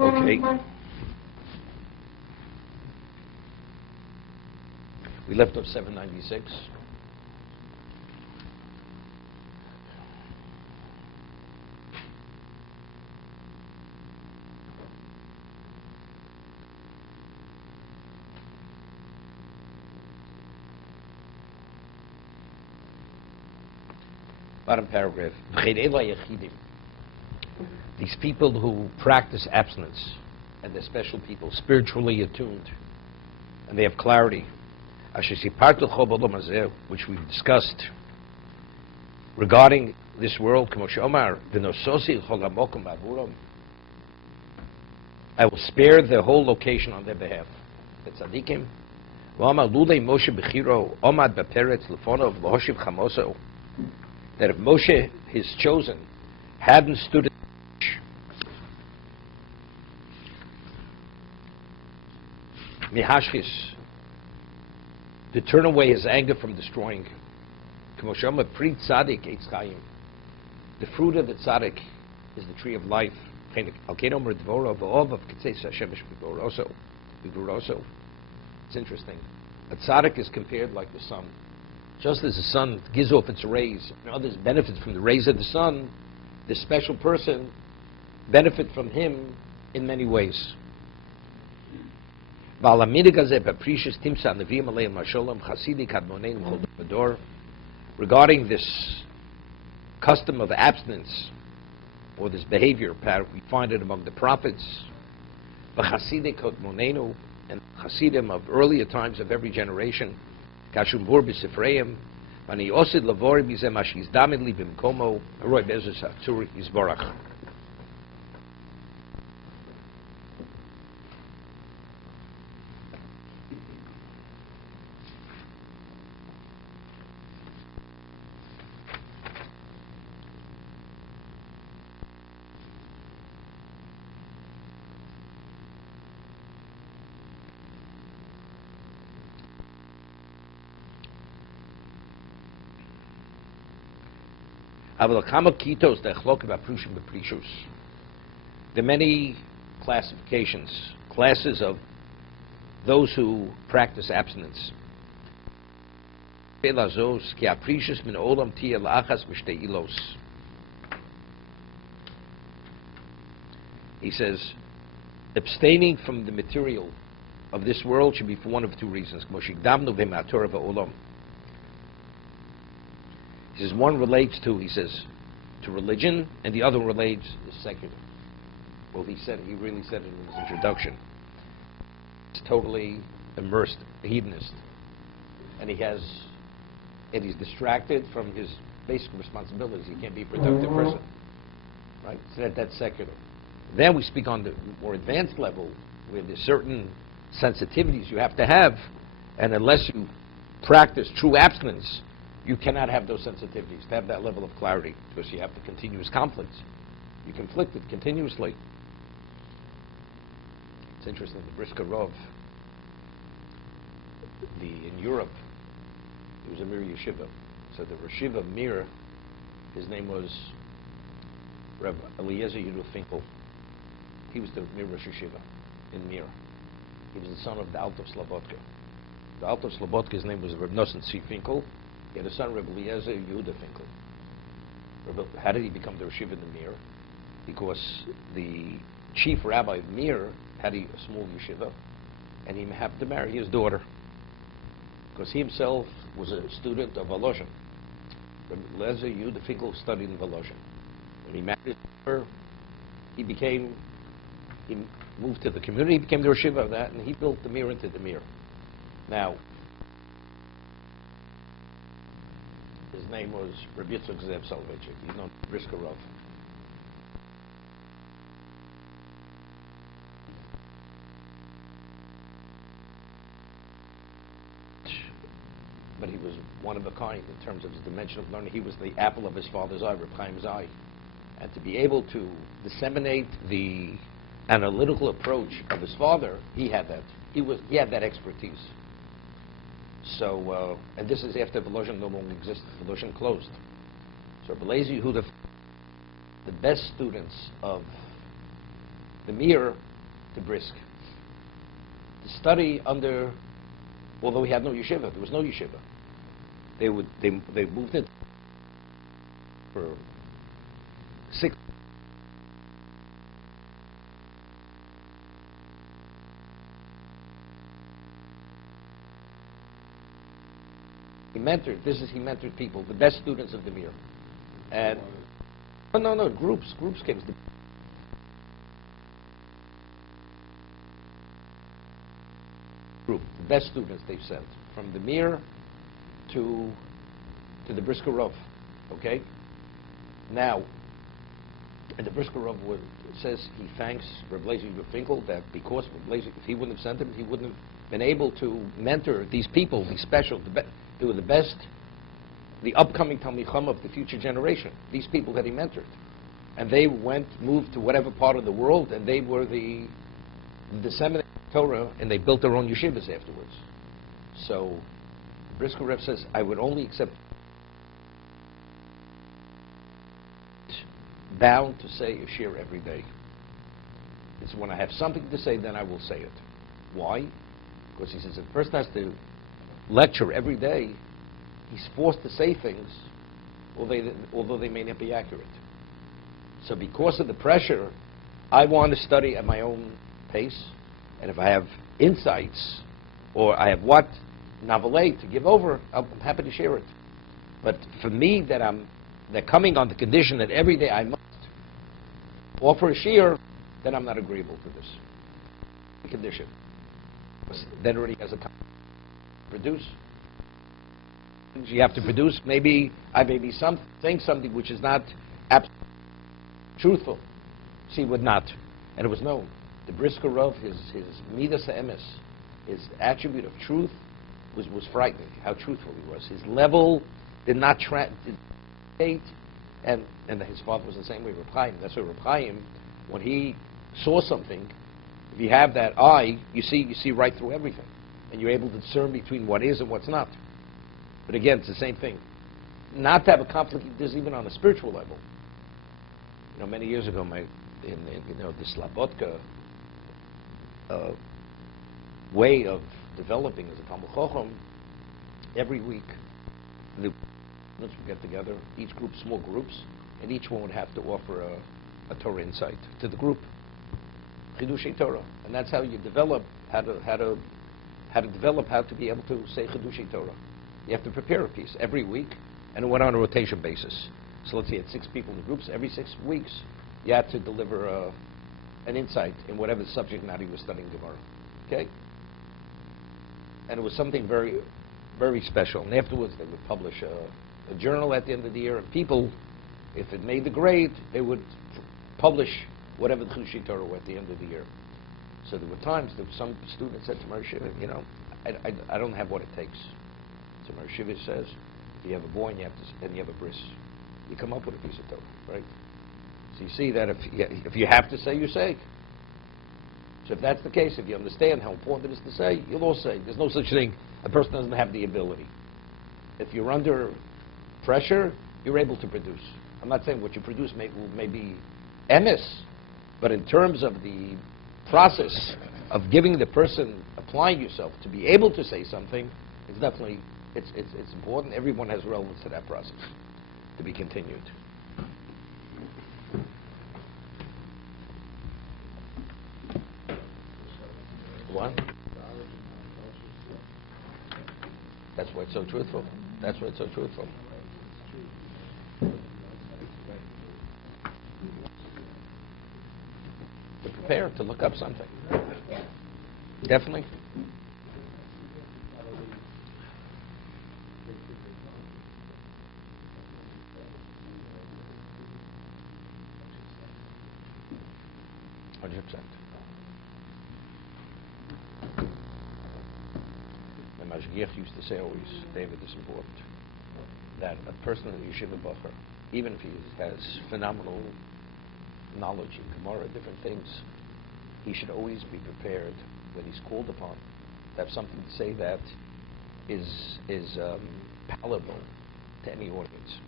Okay. We left off 796. Bottom paragraph. These people who practice abstinence, and they're special people, spiritually attuned, and they have clarity, which we've discussed regarding this world, I will spare the whole location on their behalf. The tzaddikim, that if Moshe, his chosen, hadn't stood mihashchis, to turn away his anger from destroying, the fruit of the tzaddik is the tree of life. It's interesting. A tzaddik is compared like the sun. Just as the sun gives off its rays, and others benefit from the rays of the sun, this special person benefit from him in many ways. Regarding this custom of abstinence, or this behavior pattern, we find it among the prophets, and Hasidim of earlier times of every generation. Kashumbur b'sifreim, v'ani osid lavori b'zeh ma shizdamid li b'mkomo, aroi bezus hatzur yizborach. The many classifications, classes of those who practice abstinence. He says, abstaining from the material of this world should be for one of two reasons. He says one relates to, he says, to religion, and the other relates to secular. Well, he really said it in his introduction. He's totally immersed, a hedonist, and he's distracted from his basic responsibilities. He can't be a productive person, right? So that's secular. Then we speak on the more advanced level, where there's certain sensitivities you have to have, and unless you practice true abstinence, you cannot have those sensitivities to have that level of clarity, because you have the continuous conflicts. You conflicted continuously. It's interesting, the Brisker Rov, in Europe, there was a Mir Yeshiva. So the Yeshiva Mir, his name was Reb Eliezer Yudah Finkel. He was the Mir Rosh Yeshiva in Mir. He was the son of the Alter Slobodka. The Alter Slobodka's name was Reb Nosson C. Finkel. He had a son, Reb Eliezer Yehuda Finkel. How did he become the Yeshiva in the Mir? Because the chief rabbi of Mir had a small yeshiva, and he happened to marry his daughter, because he himself was a student of Volozhin. Reb Eliezer Yehuda Finkel studied in Volozhin. When he married her, he moved to the community, he became the Yeshiva of that, and he built the Mir into the Mir. Now, his name was Rabbi Yitzchak Zev Soloveitchik. He's known as Brisker Rov. But he was one of a kind in terms of his dimension of learning. He was the apple of his father's eye, Reb Chaim's eye. And to be able to disseminate the analytical approach of his father, he had that. He had that expertise. So, and this is after Volozhin no longer existed. Volozhin closed. So, Eliezer Yehuda, the best students of the Mir to Brisk to study under, although he had no yeshiva, there was no yeshiva. They moved in for 6. He mentored people, the best students of the Mir. And no, groups came. The best students they've sent from the Mir to the Brisker Rov. Okay? Now, and the Brisker Rov says he thanks Reb Lezer Finkel that because if he wouldn't have sent him, he wouldn't have been able to mentor these people, these special, they were the best, the upcoming Talmid Chacham of the future generation, these people that he mentored. And they moved to whatever part of the world, and they were the disseminated Torah, and they built their own yeshivas afterwards. So, Brisker Reb says, I would only accept bound to say a shir every day. It's when I have something to say, then I will say it. Why? Because he says if a person has to lecture every day, he's forced to say things, although they may not be accurate. So because of the pressure, I want to study at my own pace, and if I have insights, or I have what novelette to give over, I'm happy to share it. But for me, they're coming on the condition that every day I must offer a shir, then I'm not agreeable to this condition. Then already has a time to produce. You have to produce. Maybe I may be saying something which is not absolutely truthful. She would not, and it was known. The Brisker Rov, his midas ha'emes, his attribute of truth, was frightening. How truthful he was. His level did not translate, and his father was the same way. Reb Chaim. That's why Reb Chaim, when he saw something, if you have that eye, you see right through everything, and you're able to discern between what is and what's not. But again, it's the same thing. Not to have a conflict, there's even on a spiritual level. You know, many years ago, the Slabodka way of developing as a Talmid Chacham, every week, the students would get together, each group, small groups, and each one would have to offer a Torah insight to the group. Chidushei Torah, and that's how you develop how to be able to say Chidushei Torah. You have to prepare a piece every week, and it went on a rotation basis. So let's say you had 6 people in the groups. Every 6 weeks, you had to deliver an insight in whatever subject matter you were studying Gemara. Okay, and it was something very, very special. And afterwards, they would publish a journal at the end of the year, and people, if it made the grade, they would publish whatever the Chidushei Torah were at the end of the year. So there were times that some students said to Mar Shiva, I don't have what it takes. So Mar Shiva says, if you have a boy and you have a bris, you come up with a piece of Torah, right? So you see that if you have to say, you say. So if that's the case, if you understand how important it is to say, you'll all say. There's no such thing. A person doesn't have the ability. If you're under pressure, you're able to produce. I'm not saying what you produce may be emes, but in terms of the process of giving the person, applying yourself to be able to say something, it's definitely, it's important. Everyone has relevance to that process to be continued. What? That's why it's so truthful. That's why it's so truthful. To prepare, to look up something. Definitely. The Mashgiach used to say always, David, is important, that a person in the yeshiva bacher, even if he has phenomenal knowledge in Gemara, different things, he should always be prepared when he's called upon to have something to say that is palatable to any audience.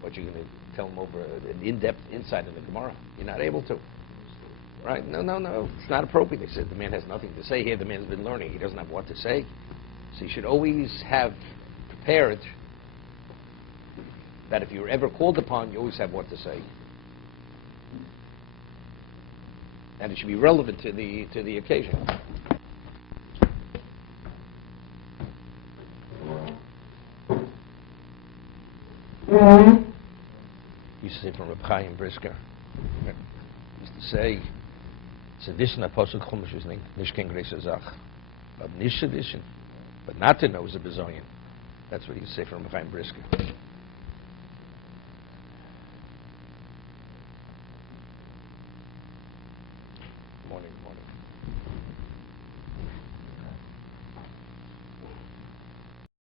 What you're going to tell him over an in-depth insight in the Gemara, you're not able to. Right? No. It's not appropriate. They said the man has nothing to say here. The man's been learning. He doesn't have what to say. So you should always have prepared that if you're ever called upon, you always have what to say. And it should be relevant to the occasion. Used to say from Reb Chaim Brisker. Used to say, "Sedition apostle chumash is nicht kein größer Sach, but nicht sedition, but not to know is a bezonyan." That's what he used to say from Reb Chaim Brisker. Morning.